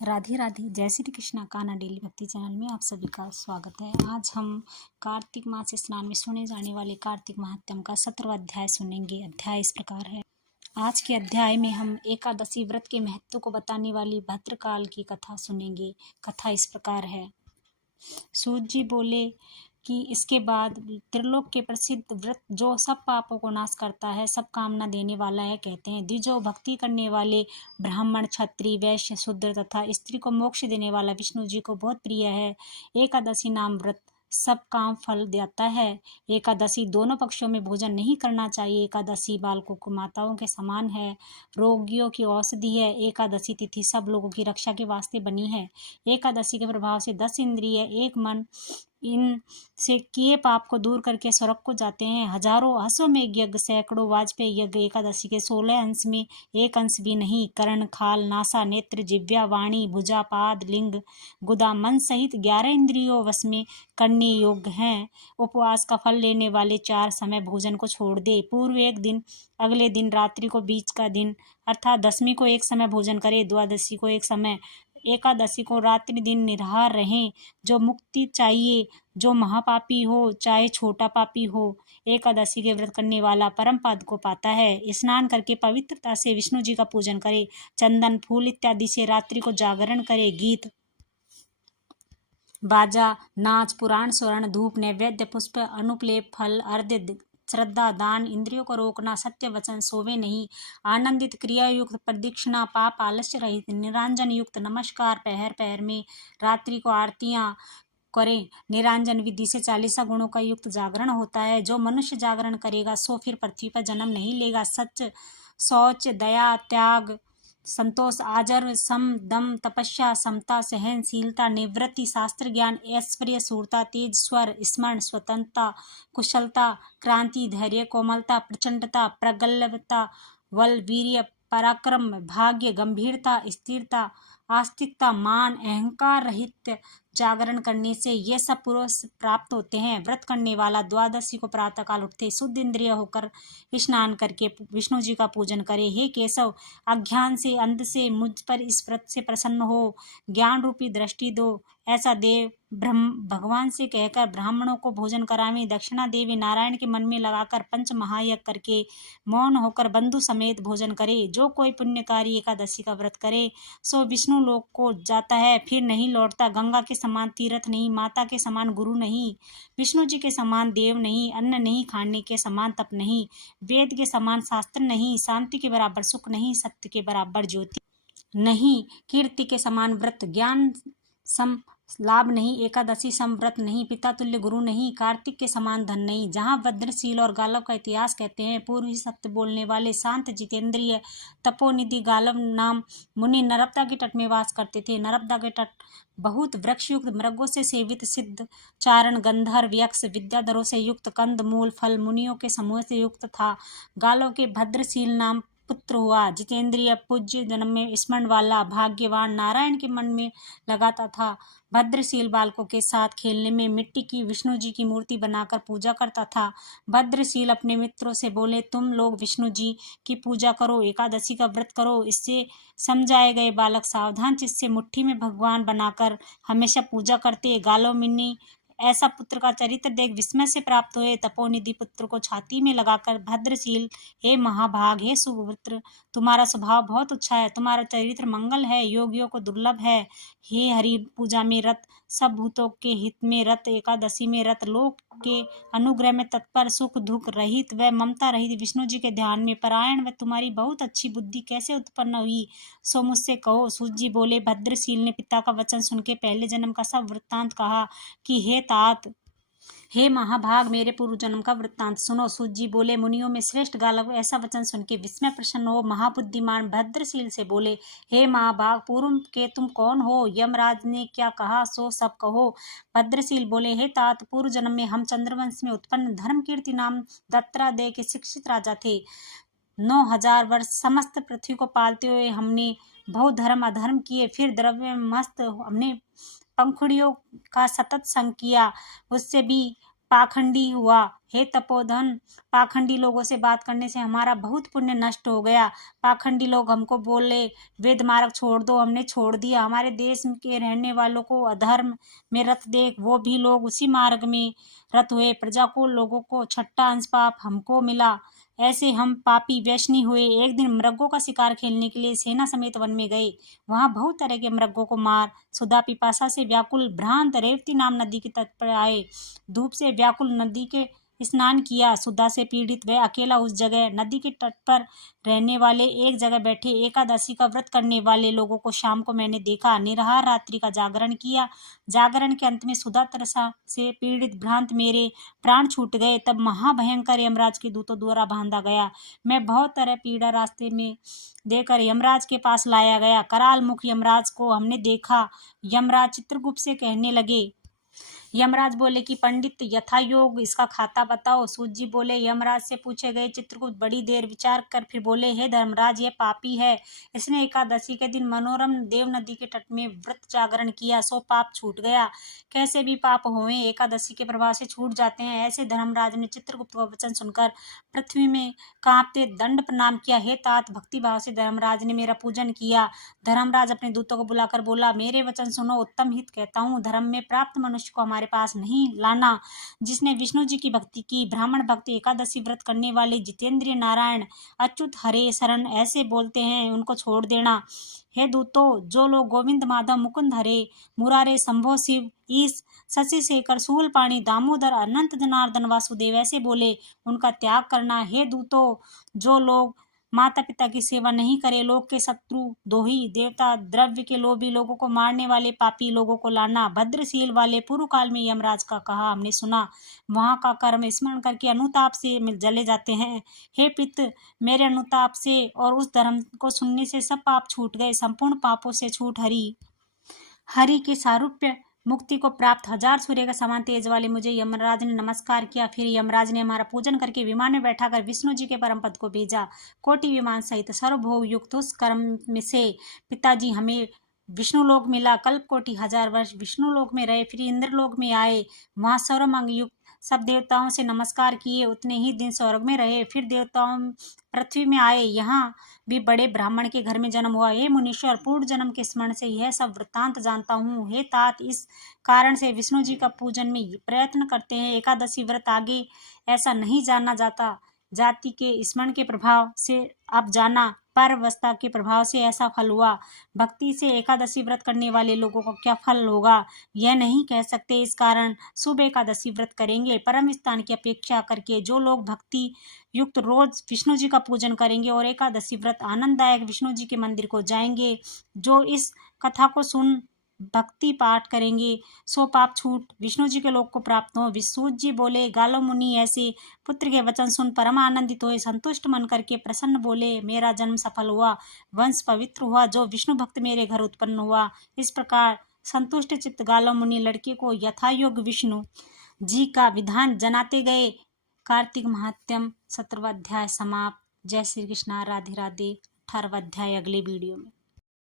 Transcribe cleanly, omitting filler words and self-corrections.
राधे राधे। जय श्री कृष्णा। कान्हा डेली भक्ति चैनल में आप सभी का स्वागत है। आज हम कार्तिक मास स्नान में सुने जाने वाले कार्तिक महात्म्य का 17वां अध्याय सुनेंगे। अध्याय इस प्रकार है। आज के अध्याय में हम एकादशी व्रत के महत्व को बताने वाली भद्रकाल की कथा सुनेंगे। कथा इस प्रकार है। सूत जी बोले कि इसके बाद त्रिलोक के प्रसिद्ध व्रत जो सब पापों को नाश करता है, सब कामना देने वाला है, कहते हैं द्विजो भक्ति करने वाले ब्राह्मण, क्षत्रिय, वैश्य, शूद्र तथा स्त्री को मोक्ष देने वाला विष्णु जी को बहुत प्रिय है। एकादशी नाम व्रत सब काम फल देता है। एकादशी दोनों पक्षों में भोजन नहीं करना चाहिए। एकादशी बालकों को माताओं के समान है, रोगियों की औषधि है। एकादशी तिथि सब लोगों की रक्षा के वास्ते बनी है। एकादशी के प्रभाव से 10 इंद्रिय, एक मन इन से किए पाप को दूर करके स्वर्ग को जाते हैं। हजारों अश्वमेध यज्ञ, सैकड़ों वाजपेयी यज्ञ एकादशी के 16 अंश में एक अंश भी नहीं। कर्ण, खाल, नासा, नेत्र, जिव्या, वाणी, भुजा, पाद, लिंग, गुदा, मन सहित 11 इंद्रियों वश में करने योग्य हैं। उपवास का फल लेने वाले 4 समय भोजन को छोड़ दे। पूर्व एक दिन, अगले दिन रात्रि को, बीच का दिन अर्थात दशमी को एक समय भोजन करे, द्वादशी को एक समय, एकादशी को रात्रि दिन निराहार रहें। जो मुक्ति चाहिए, जो महापापी हो चाहे छोटा पापी हो, एकादशी के व्रत करने वाला परम पद को पाता है। स्नान करके पवित्रता से विष्णु जी का पूजन करे। चंदन, फूल इत्यादि से रात्रि को जागरण करे। गीत बाजा, नाच, पुराण, स्वर्ण, धूप, नैवेद्य, पुष्प, अनुपलेप, फल, अर्घ्य, श्रद्धा, दान, इंद्रियों को रोकना, सत्य वचन, सोवे नहीं, आनंदित क्रिया युक्त प्रदक्षिणा, पाप आलस्य रहित, निरांजन युक्त नमस्कार, पहर पहर में रात्रि को आरतियां करें। निरांजन विधि से 40 गुणों का युक्त जागरण होता है। जो मनुष्य जागरण करेगा सो फिर पृथ्वी पर जन्म नहीं लेगा। सच, शौच, दया, त्याग, संतोष, आजर, सम, दम, तपस्या, समता, सहनशीलता, निवृत्ति, शास्त्र ज्ञान, ऐश्वर्य, शूरता, तेज, स्वर, स्मरण, स्वतंत्रता, कुशलता, क्रांति, धैर्य, कोमलता, प्रचंडता, प्रगल्भता, बल, वीर्य, पराक्रम, भाग्य, गंभीरता, स्थिरता, आस्तिकता, मान, अहंकार रहित जागरण करने से ये सब पुरुष प्राप्त होते हैं। व्रत करने वाला द्वादशी को प्रातःकाल उठते शुद्ध इंद्रिय होकर स्नान करके विष्णु जी का पूजन करे। हे केशव, अज्ञान से, अंध से मुझ पर इस व्रत से प्रसन्न हो, ज्ञान रूपी दृष्टि दो। ऐसा देव भगवान से कहकर ब्राह्मणों को भोजन करावे। दक्षिणा देवी नारायण के मन में लगाकर पंच महायज्ञ करके मौन होकर बंधु समेत भोजन करे। जो कोई पुण्यकारी एकादशी का व्रत करे सो विष्णु लोक को जाता है, फिर नहीं लौटता। गंगा के समान तीर्थ नहीं, माता के समान गुरु नहीं, विष्णु जी के समान देव नहीं, अन्न नहीं खाने के समान तप नहीं, वेद के समान शास्त्र नहीं, शांति के बराबर सुख नहीं, सत्य के बराबर ज्योति नहीं, कीर्ति के समान व्रत, ज्ञान सम लाभ नहीं, एकादशी सम व्रत नहीं, पिता तुल्य गुरु नहीं, कार्तिक के समान धन नहीं। जहाँ भद्रशील और गालव का इतिहास कहते हैं, पूर्व ही सत्य बोलने वाले शांत जितेंद्रिय तपोनिधि गालव नाम मुनि नर्मदा के तट में वास करते थे। नर्मदा के तट बहुत वृक्षयुक्त, मृगों से सेवित, सिद्ध चारण, गंधर्व, यक्ष, विद्याधरों से युक्त, कंद मूल फल मुनियों के समूह से युक्त था। गालव के भद्रशील नाम पुत्र हुआ। जितेंद्रिय, पूज्य, जन्म में स्मरण वाला, भाग्यवान, नारायण के मन में लगाता था। भद्रशील बालकों के साथ खेलने में मिट्टी की विष्णु जी की मूर्ति बनाकर पूजा करता था। भद्रशील अपने मित्रों से बोले, तुम लोग विष्णु जी की पूजा करो, एकादशी का व्रत करो। इससे समझाए गए बालक सावधान चित्त से मुट्ठी में भगवान बनाकर हमेशा पूजा करते। गालो मिन्नी ऐसा पुत्र का चरित्र देख विस्मय से प्राप्त हुए। तपोनिधि पुत्र को छाती में लगाकर भद्रशील, हे महाभाग, हे सुपुत्र, तुम्हारा स्वभाव बहुत अच्छा है, तुम्हारा चरित्र मंगल है, योगियों को दुर्लभ है। हे हरि, पूजा में रत, सब भूतों के हित में रत, एकादशी में रत, लोक के अनुग्रह में तत्पर, सुख दुख रहित व ममता रहित, विष्णु जी के ध्यान में परायण व तुम्हारी बहुत अच्छी बुद्धि कैसे उत्पन्न हुई सो मुझसे कहो। सूत जी बोले, भद्रशील ने पिता का वचन सुन के पहले जन्म का सब वृत्तांत कहा कि हे तात, हे महाभाग, मेरे पूर्व जन्म का वृत्तांत सुनो। सूत जी बोले, मुनियों में श्रेष्ठ गालव ऐसा वचन सुन के विस्मय प्रसन्न हो महाबुद्धिमान भद्रशील से बोले, हे महाभाग, पूर्व के तुम कौन हो? यमराज ने क्या कहा सो सब कहो। भद्रशील बोले, हे तात, पूर्व जन्म में हम चंद्रवंश में उत्पन्न धर्म कीर्ति नाम दत्तात्रेय के शिक्षित राजा थे। 9000 वर्ष समस्त पृथ्वी को पालते हुए हमने बहुत धर्म अधर्म किए, फिर द्रव्य मस्त हमने पंखुड़ियों का सतत संग किया, उससे भी पाखंडी हुआ। हे तपोधन, पाखंडी लोगों से बात करने से हमारा बहुत पुण्य नष्ट हो गया। पाखंडी लोग हमको बोले वेद मार्ग छोड़ दो, हमने छोड़ दिया। हमारे देश के रहने वालों को अधर्म में रत देख वो भी लोग उसी मार्ग में रत हुए। प्रजा को लोगों को छठा अंश पाप हमको मिला। ऐसे हम पापी व्यसनी हुए। एक दिन मृगों का शिकार खेलने के लिए सेना समेत वन में गए। वहां बहुत तरह के मृगों को मार सुधा पिपासा से व्याकुल भ्रांत रेवती नाम नदी के तट पर आए। धूप से व्याकुल नदी के स्नान किया। सुधा से पीड़ित वह अकेला उस जगह नदी के तट पर रहने वाले एक जगह बैठे एकादशी का व्रत करने वाले लोगों को शाम को मैंने देखा। निराहार रात्रि का जागरण किया। जागरण के अंत में सुधा तरसा से पीड़ित भ्रांत मेरे प्राण छूट गए। तब महाभयंकर यमराज के दूतों द्वारा बांधा गया। मैं बहुत तरह पीड़ा रास्ते में देकर यमराज के पास लाया गया। कराल मुख यमराज को हमने देखा। यमराज चित्रगुप्त से कहने लगे। यमराज बोले कि पंडित यथा योग इसका खाता बताओ। सूत जी बोले यमराज से पूछे गए। चित्रगुप्त बड़ी देर विचार कर फिर बोले, हे धर्मराज, यह पापी है। इसने एकादशी के दिन मनोरम देव नदी के तट में व्रत जागरण किया, सो पाप छूट गया। कैसे भी पाप होवे एकादशी के प्रभाव से छूट जाते हैं। ऐसे धर्मराज ने चित्रगुप्त का वचन सुनकर पृथ्वी में कांपते दंड प्रणाम किया। हे तात, भक्ति भाव से धर्मराज ने मेरा पूजन किया। धर्मराज अपने दूतों को बुलाकर बोला, मेरे वचन सुनो, उत्तम हित कहता हूँ। धर्म में प्राप्त मनुष्य को हमारे पास नहीं लाना। जिसने विष्णु जी की भक्ति की, ब्राह्मण भक्त, एकादशी व्रत करने वाले, जितेंद्रिय, नारायण, अच्युत, हरे शरण ऐसे बोलते हैं, उनको छोड़ देना। हे दूतों, जो लोग गोविंद, माधव, मुकुंद, हरे, मुरारे, शंभो, शिव, ईश, शशि शेखर, शूलपाणी, दामोदर, अनंत, जनार्दन, वासुदेव ऐसे बोले, उनका त्याग करना। हे दूतों, जो लोग माता पिता की सेवा नहीं करे, लोग के शत्रु, दोही, देवता, द्रव्य के लोभी, लोगों को मारने वाले पापी लोगों को लाना। भद्रशील वाले पूर्व काल में यमराज का कहा हमने सुना। वहां का कर्म स्मरण करके अनुताप से जले जाते हैं। हे पित, मेरे अनुताप से और उस धर्म को सुनने से सब पाप छूट गए। संपूर्ण पापों से छूट हरि के सारूप्य मुक्ति को प्राप्त 1000 सूर्य का समान तेज वाले मुझे यमराज ने नमस्कार किया। फिर यमराज ने हमारा पूजन करके विमान में बैठाकर विष्णु जी के परम पद को भेजा। कोटि विमान सहित सर्वभोग युक्त उस कर्म में से पिताजी हमें विष्णु लोक मिला। कल्प कोटि 1000 वर्ष विष्णु लोक में रहे, फिर इंद्रलोक में आए। वहां सर्वमंग युक्त सब देवताओं से नमस्कार किए। उतने ही दिन स्वर्ग में रहे, फिर देवताओं पृथ्वी में आए। यहाँ भी बड़े ब्राह्मण के घर में जन्म हुआ। हे मुनीश्वर, पूर्व जन्म के स्मरण से यह सब वृत्तांत जानता हूँ। हे तात, इस कारण से विष्णु जी का पूजन में प्रयत्न करते हैं। एकादशी व्रत आगे ऐसा नहीं जाना जाता। जाति के स्मरण के प्रभाव से अब जाना, पर अवस्था के प्रभाव से ऐसा फल हुआ। भक्ति से एकादशी व्रत करने वाले लोगों को क्या फल होगा यह नहीं कह सकते। इस कारण शुभ एकादशी व्रत करेंगे। परम स्थान की अपेक्षा करके जो लोग भक्ति युक्त रोज विष्णु जी का पूजन करेंगे और एकादशी व्रत आनंददायक विष्णु जी के मंदिर को जाएंगे, जो इस कथा को सुन भक्ति पाठ करेंगे, सो पाप छूट विष्णु जी के लोक को प्राप्त हो। विसूत जी बोले, गालो मुनि ऐसे पुत्र के वचन सुन परम आनंदित हुए। संतुष्ट मन करके प्रसन्न बोले, मेरा जन्म सफल हुआ, वंश पवित्र हुआ, जो विष्णु भक्त मेरे घर उत्पन्न हुआ। इस प्रकार संतुष्ट चित्त गालो मुनि लड़के को यथायोग विष्णु जी का विधान जनाते गए। कार्तिक महात्म्यम 17वां अध्याय समाप्त। जय श्री कृष्णा, राधे राधे। 18वां अध्याय अगले वीडियो में।